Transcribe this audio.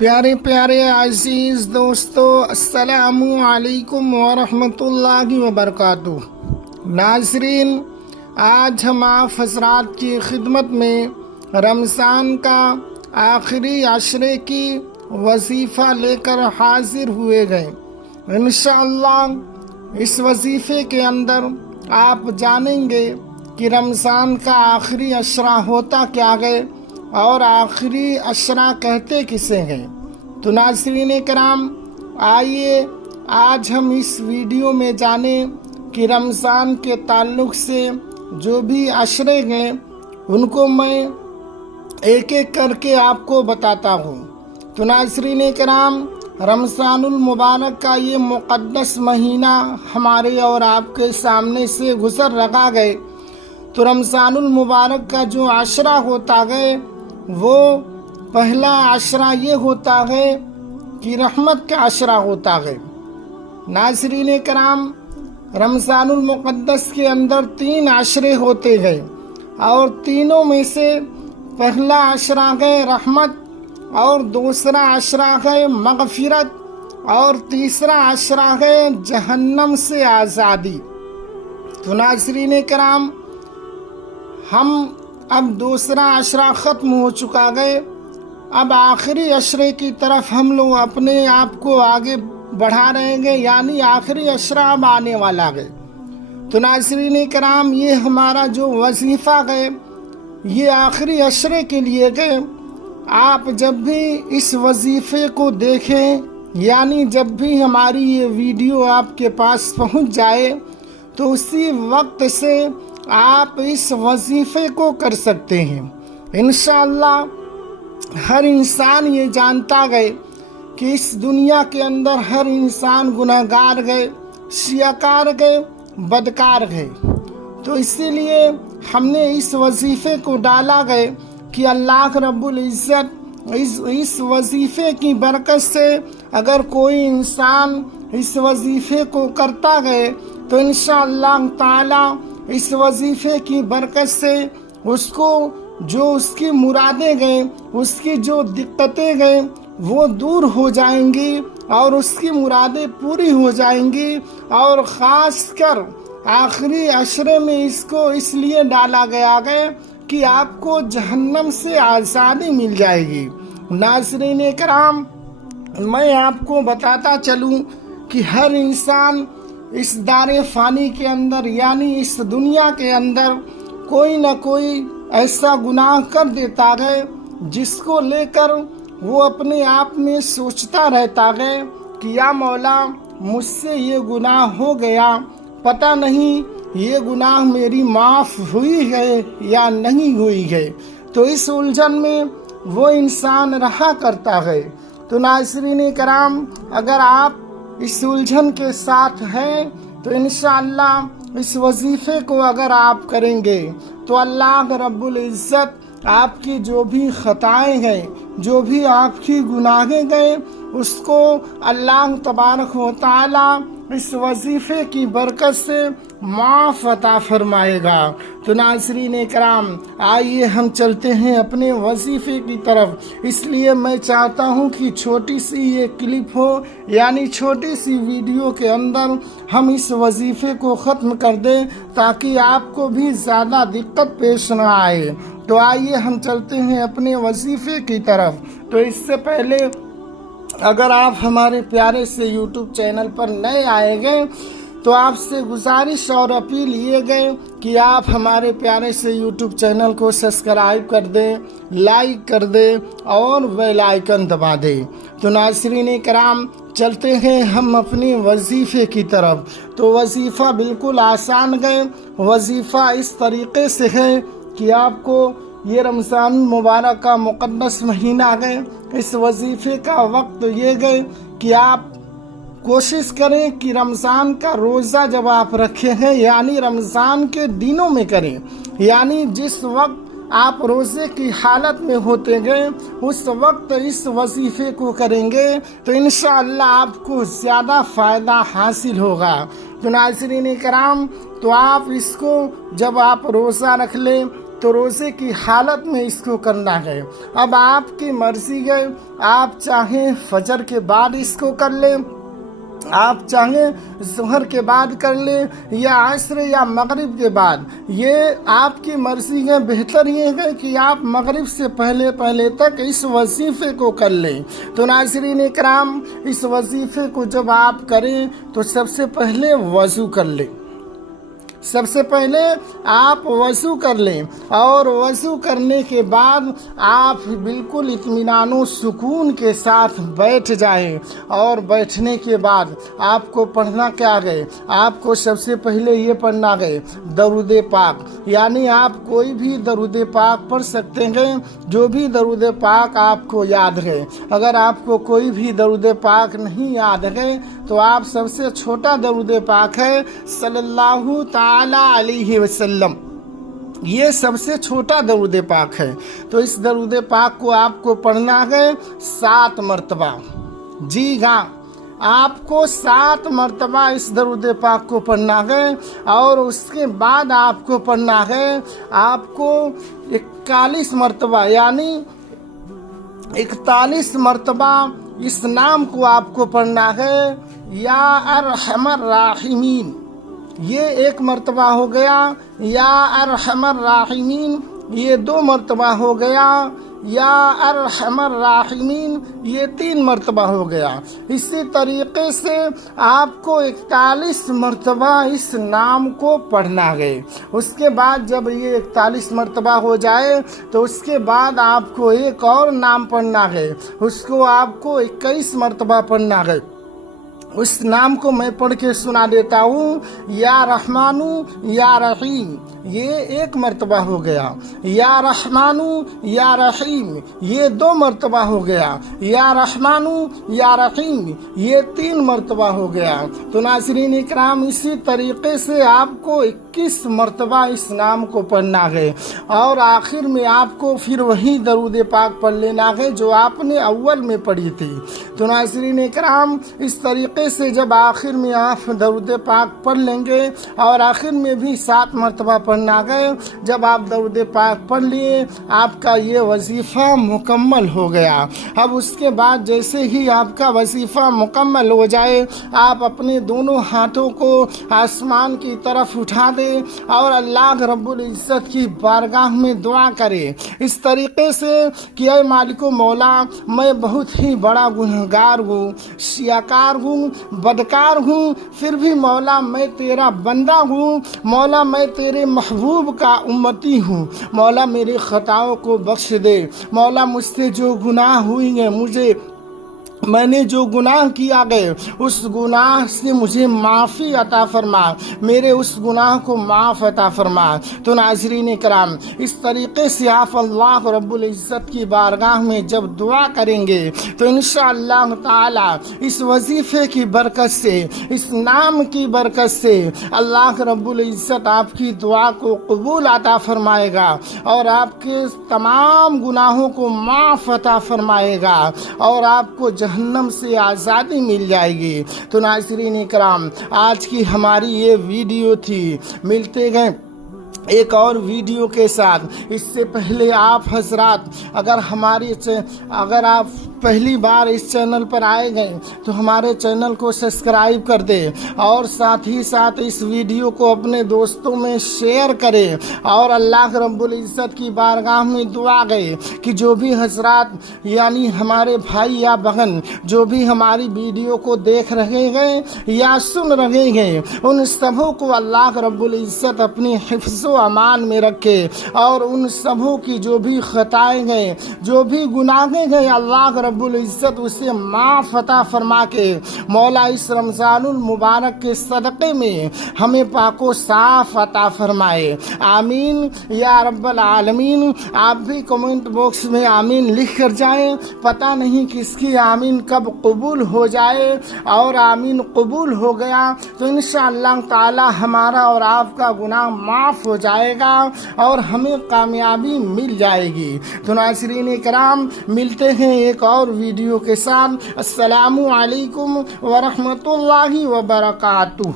پیارے پیارے عزیز دوستو، السلام علیکم ورحمۃ اللہ وبرکاتہ۔ ناظرین، آج ہم آپ حضرات کی خدمت میں رمضان کا آخری عشرے کی وظیفہ لے کر حاضر ہوئے گئے۔ انشاءاللہ اس وظیفے کے اندر آپ جانیں گے کہ رمضان کا آخری عشرہ ہوتا کیا ہے اور آخری عشرہ کہتے کسے ہیں۔ تو ناظرین کرام، آئیے آج ہم اس ویڈیو میں جانیں کہ رمضان کے تعلق سے جو بھی عشرے ہیں ان کو میں ایک ایک کر کے آپ کو بتاتا ہوں۔ تو ناظرین کرام، رمضان المبارک کا یہ مقدس مہینہ ہمارے اور آپ کے سامنے سے گزر رہا ہے۔ تو رمضان المبارک کا جو عشرہ ہوتا ہے وہ پہلا عشرہ یہ ہوتا ہے کہ رحمت کا عشرہ ہوتا ہے۔ ناظرین کرام، رمضان المقدس کے اندر 3 عشرے ہوتے ہیں اور تینوں میں سے پہلا عشرہ ہے رحمت، اور دوسرا عشرہ ہے مغفرت، اور تیسرا عشرہ ہے جہنم سے آزادی۔ تو ناظرین کرام، ہم اب دوسرا عشرہ ختم ہو چکا ہے، اب آخری عشرے کی طرف ہم لوگ اپنے آپ کو آگے بڑھا رہے ہیں، یعنی آخری عشرہ اب آنے والا ہے۔ تو ناظرین کرام، یہ ہمارا جو وظیفہ ہے یہ آخری عشرے کے لیے ہے۔ آپ جب بھی اس وظیفے کو دیکھیں، یعنی جب بھی ہماری یہ ویڈیو آپ کے پاس پہنچ جائے تو اسی وقت سے آپ اس وظیفے کو کر سکتے ہیں۔ انشاءاللہ ہر انسان یہ جانتا ہے کہ اس دنیا کے اندر ہر انسان گناہگار ہے، شیعہ ہے، بدکار ہے۔ تو اسی لیے ہم نے اس وظیفے کو ڈالا ہے کہ اللہ رب العزت اس وظیفے کی برکت سے اگر کوئی انسان اس وظیفے کو کرتا ہے تو انشاءاللہ تعالی اس وظیفے کی برکت سے اس کو جو اس کی مرادیں گئیں، اس کی جو دقتیں گئیں وہ دور ہو جائیں گی اور اس کی مرادیں پوری ہو جائیں گی۔ اور خاص کر آخری عشرے میں اس کو اس لیے ڈالا گیا ہے کہ آپ کو جہنم سے آزادی مل جائے گی۔ ناظرین کرام، میں آپ کو بتاتا چلوں کہ ہر انسان اس دار فانی کے اندر، یعنی اس دنیا کے اندر کوئی نہ کوئی ایسا گناہ کر دیتا ہے جس کو لے کر وہ اپنے آپ میں سوچتا رہتا ہے کہ یا مولا، مجھ سے یہ گناہ ہو گیا، پتہ نہیں یہ گناہ میری معاف ہوئی ہے یا نہیں ہوئی ہے۔ تو اس الجھن میں وہ انسان رہا کرتا ہے۔ تو ناظرین کرام، اگر آپ اس الجھن کے ساتھ ہیں تو انشاءاللہ اس وظیفے کو اگر آپ کریں گے تو اللہ رب العزت آپ کی جو بھی خطائیں ہیں، جو بھی آپ کی گناہیں ہیں، اس کو اللہ تبارک و تعالی اس وظیفے کی برکت سے معاف عطا فرمائے گا۔ تو ناظرین کرام، آئیے ہم چلتے ہیں اپنے وظیفے کی طرف۔ اس لیے میں چاہتا ہوں کہ چھوٹی سی یہ کلپ ہو، یعنی چھوٹی سی ویڈیو کے اندر ہم اس وظیفے کو ختم کر دیں تاکہ آپ کو بھی زیادہ دقت پیش نہ آئے۔ تو آئیے ہم چلتے ہیں اپنے وظیفے کی طرف۔ تو اس سے پہلے اگر آپ ہمارے پیارے سے یوٹیوب چینل پر نئے آئے گئے تو آپ سے گزارش اور اپیل یہ گئے کہ آپ ہمارے پیارے سے یوٹیوب چینل کو سبسکرائب کر دیں، لائک کر دیں اور بیل آئیکن دبا دیں۔ تو ناظرین کرام، چلتے ہیں ہم اپنی وظیفے کی طرف۔ تو وظیفہ بالکل آسان ہے۔ وظیفہ اس طریقے سے ہے کہ آپ کو یہ رمضان مبارک کا مقدس مہینہ ہے، اس وظیفے کا وقت یہ ہے کہ آپ کوشش کریں کہ رمضان کا روزہ جب آپ رکھے ہیں، یعنی رمضان کے دنوں میں کریں، یعنی جس وقت آپ روزے کی حالت میں ہوتے گئے اس وقت اس وظیفے کو کریں گے تو انشاءاللہ آپ کو زیادہ فائدہ حاصل ہوگا۔ تو ناظرین کرام، تو آپ اس کو جب آپ روزہ رکھ لیں تو روزے کی حالت میں اس کو کرنا ہے۔ اب آپ کی مرضی ہے، آپ چاہیں فجر کے بعد اس کو کر لیں، آپ چاہیں ظہر کے بعد کر لیں، یا عصر یا مغرب کے بعد، یہ آپ کی مرضی ہے۔ بہتر یہ ہے کہ آپ مغرب سے پہلے تک اس وظیفے کو کر لیں۔ تو ناظرین اکرام، اس وظیفے کو جب آپ کریں تو سب سے پہلے وضو کر لیں، سب سے پہلے آپ وضو کر لیں، اور وضو کرنے کے بعد آپ بالکل اطمینان و سکون کے ساتھ بیٹھ جائیں، اور بیٹھنے کے بعد آپ کو پڑھنا کیا ہے؟ آپ کو سب سے پہلے یہ پڑھنا ہے درود پاک، یعنی آپ کوئی بھی درود پاک پڑھ سکتے ہیں، جو بھی درود پاک آپ کو یاد ہے۔ اگر آپ کو کوئی بھی درود پاک نہیں یاد ہے تو آپ سب سے چھوٹا درود پاک ہے صلی اللہ تعالی علیہ وسلم، یہ سب سے چھوٹا درود پاک ہے۔ تو اس درود پاک کو آپ کو پڑھنا ہے 7 مرتبہ، جی ہاں، آپ کو 7 مرتبہ اس درود پاک کو پڑھنا ہے، اور اس کے بعد آپ کو پڑھنا ہے، آپ کو 41 مرتبہ یعنی 41 مرتبہ اس نام کو آپ کو پڑھنا ہے، یا ارحم الراحمین، یہ 1 مرتبہ ہو گیا، یا ارحم الراحمین یہ 2 مرتبہ ہو گیا، یا ارحم الراحمین یہ 3 مرتبہ ہو گیا۔ اسی طریقے سے آپ کو 41 مرتبہ اس نام کو پڑھنا ہے۔ اس کے بعد جب یہ 41 مرتبہ ہو جائے تو اس کے بعد آپ کو ایک اور نام پڑھنا ہے، اس کو آپ کو 21 مرتبہ پڑھنا ہے۔ اس نام کو میں پڑھ کے سنا دیتا ہوں، یا رحمانو یا رحیم یہ 1 مرتبہ ہو گیا، یا رحمانو یا رحیم یہ 2 مرتبہ ہو گیا، یا رحمانو یا رحیم یہ 3 مرتبہ ہو گیا۔ تو ناظرین اکرام، اسی طریقے سے آپ کو 21 مرتبہ اس نام کو پڑھنا ہے، اور آخر میں آپ کو پھر وہی درود پاک پڑھ لینا ہے جو آپ نے اول میں پڑھی تھی۔ تو ناظرین اکرام، اس طریقے سے جب آخر میں آپ درود پاک پڑھ لیں گے، اور آخر میں بھی 7 مرتبہ پڑھنا ہے، جب آپ درود پاک پڑھ لیے آپ کا یہ وظیفہ مکمل ہو گیا۔ اب اس کے بعد جیسے ہی آپ کا وظیفہ مکمل ہو جائے، آپ اپنے دونوں ہاتھوں کو آسمان کی طرف اٹھا دیں، اور اللہ رب العزت کی بارگاہ میں دعا کریں اس طریقے سے کہ اے مالک و مولا، میں بہت ہی بڑا گنہگار ہوں، شیاکار ہوں، بدکار ہوں، پھر بھی مولا میں تیرا بندہ ہوں، مولا میں تیرے محبوب کا امتی ہوں، مولا میری خطاؤں کو بخش دے، مولا مجھ سے جو گناہ ہوئی ہیں، میں نے جو گناہ کیا گئے اس گناہ سے مجھے معافی عطا فرما، میرے اس گناہ کو معاف عطا فرما۔ تو ناظرین کرام، اس طریقے سے آپ اللہ رب العزت کی بارگاہ میں جب دعا کریں گے تو انشاءاللہ تعالی اس وظیفے کی برکت سے، اس نام کی برکت سے اللہ رب العزت آپ کی دعا کو قبول عطا فرمائے گا، اور آپ کے تمام گناہوں کو معاف عطا فرمائے گا، اور آپ کو جہنم سے آزادی مل جائے گی۔ تو ناظرین اکرام، آج کی ہماری یہ ویڈیو تھی، ملتے گئے ایک اور ویڈیو کے ساتھ۔ اس سے پہلے آپ حضرات اگر آپ پہلی بار اس چینل پر آئے گئے تو ہمارے چینل کو سبسکرائب کر دیں، اور ساتھ ہی ساتھ اس ویڈیو کو اپنے دوستوں میں شیئر کریں، اور اللہ رب العزت کی بارگاہ میں دعا گئے کہ جو بھی حضرات یعنی ہمارے بھائی یا بہن جو بھی ہماری ویڈیو کو دیکھ رہے ہیں یا سن رہے ہیں، ان سبوں کو اللہ رب العزت اپنی حفظ و امان میں رکھے، اور ان سبوں کی جو بھی خطائیں ہیں، جو بھی گناہیں ہیں، اللہ رب العزت اسے معاف عطا فرما کے مولا اس رمضان المبارک کے صدقے میں ہمیں پاک و صاف عطا فرمائے۔ آمین یا رب العالمین۔ آپ بھی کمنٹ باکس میں آمین لکھ کر جائیں، پتہ نہیں کس کی آمین کب قبول ہو جائے، اور آمین قبول ہو گیا تو انشاءاللہ تعالی ہمارا اور آپ کا گناہ معاف ہو جائے گا، اور ہمیں کامیابی مل جائے گی۔ تو ناظرین کرام، ملتے ہیں ایک اور ویڈیو کے ساتھ۔ السلام علیکم ورحمۃ اللہ وبرکاتہ۔